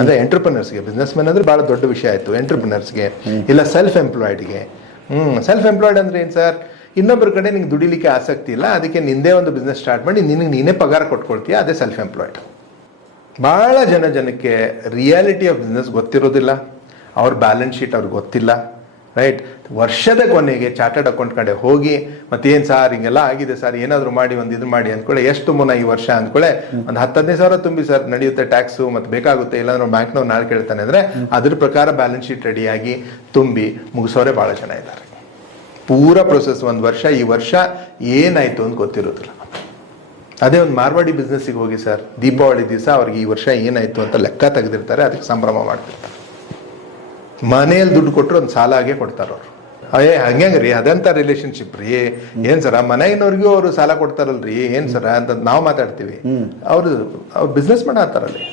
ಅಂದ್ರೆ ಎಂಟರ್ಪ್ರಿನರ್ಸ್ಗೆ. Business man ಅಂದ್ರೆ ಬಹಳ ದೊಡ್ಡ ವಿಷಯ ಆಯ್ತು. ಎಂಟರ್ಪ್ರಿನರ್ಸ್ಗೆ ಇಲ್ಲ ಸೆಲ್ಫ್ ಎಂಪ್ಲಾಯ್ಡ್ಗೆ. ಸೆಲ್ಫ್ ಎಂಪ್ಲಾಯ್ಡ್ ಅಂದ್ರೆ ಏನ್ ಸರ್? ಇನ್ನೊಬ್ಬರ ಕಡೆ ನಿಂಗೆ ದುಡಿಲಿಕ್ಕೆ ಆಸಕ್ತಿ ಇಲ್ಲ, ಅದಕ್ಕೆ ನಿಂದೇ ಒಂದು ಬಿಸ್ನೆಸ್ ಸ್ಟಾರ್ಟ್ ಮಾಡಿ ನಿನಗೆ ನೀನೇ ಪಗಾರ ಕೊಟ್ಕೊಳ್ತೀಯ, ಅದೇ ಸೆಲ್ಫ್ ಎಂಪ್ಲಾಯ್ಡ್. ಬಹಳ ಜನಕ್ಕೆ ರಿಯಾಲಿಟಿ ಆಫ್ ಬಿಸ್ನೆಸ್ ಗೊತ್ತಿರೋದಿಲ್ಲ, ಅವ್ರ ಬ್ಯಾಲೆನ್ಸ್ ಶೀಟ್ ಅವ್ರಿಗೆ ಗೊತ್ತಿಲ್ಲ, ರೈಟ್? ವರ್ಷದ ಕೊನೆಗೆ ಚಾರ್ಟರ್ಡ್ ಅಕೌಂಟ್ ಕಡೆ ಹೋಗಿ ಮತ್ತೇನು ಸರ್ ಹಿಂಗೆಲ್ಲ ಆಗಿದೆ ಸರ್, ಏನಾದರೂ ಮಾಡಿ ಒಂದು ಇದು ಮಾಡಿ ಅಂದ್ಕೊಳ್ಳೆ, ಎಷ್ಟು ತುಂಬನ ಈ ವರ್ಷ ಅಂದ್ಕೊಳ್ಳೆ, ಒಂದು 10-15 ಸಾವಿರ ತುಂಬಿ ಸರ್, ನಡೆಯುತ್ತೆ ಟ್ಯಾಕ್ಸು ಮತ್ತು ಬೇಕಾಗುತ್ತೆ, ಇಲ್ಲಾಂದ್ರೆ ಬ್ಯಾಂಕ್ನವ್ರು ನಾಳೆ ಕೇಳ್ತಾನೆ ಅಂದರೆ ಅದ್ರ ಪ್ರಕಾರ ಬ್ಯಾಲೆನ್ಸ್ ಶೀಟ್ ರೆಡಿಯಾಗಿ ತುಂಬಿ ಮುಗಿಸೋರೆ ಭಾಳ ಜನ ಇದ್ದಾರೆ. ಪೂರ ಪ್ರೊಸೆಸ್ ಒಂದು ವರ್ಷ, ಈ ವರ್ಷ ಏನಾಯ್ತು ಅಂತ ಗೊತ್ತಿರೋದಿಲ್ಲ. ಅದೇ ಒಂದು ಮಾರ್ವಾಡಿ ಬಿಸ್ನೆಸ್ಸಿಗೆ ಹೋಗಿ ಸರ್, ದೀಪಾವಳಿ ದಿವಸ ಅವ್ರಿಗೆ ಈ ವರ್ಷ ಏನಾಯ್ತು ಅಂತ ಲೆಕ್ಕ ತೆಗೆದಿರ್ತಾರೆ, ಅದಕ್ಕೆ ಸಂಭ್ರಮ ಮಾಡ್ತಿರ್ತಾರೆ. ಮನೆಯಲ್ಲಿ ದುಡ್ಡು ಕೊಟ್ಟರು ಒಂದು ಸಾಲ ಆಗೇ ಕೊಡ್ತಾರೆ ಅವರು. ಹಂಗೆ ರೀ, ಅದಂತ ರಿಲೇಶನ್ಶಿಪ್ ರೀ. ಏನ್ ಸರ ಮನೆಯವ್ರಿಗೂ ಅವರು ಸಾಲ ಕೊಡ್ತಾರಲ್ರಿ, ಏನ್ ಸರ ಅಂತ ನಾವು ಮಾತಾಡ್ತೀವಿ. ಅವ್ರು ಬಿಸ್ನೆಸ್ ಮಾಡತ್ತಾರಲ್ಲಿ.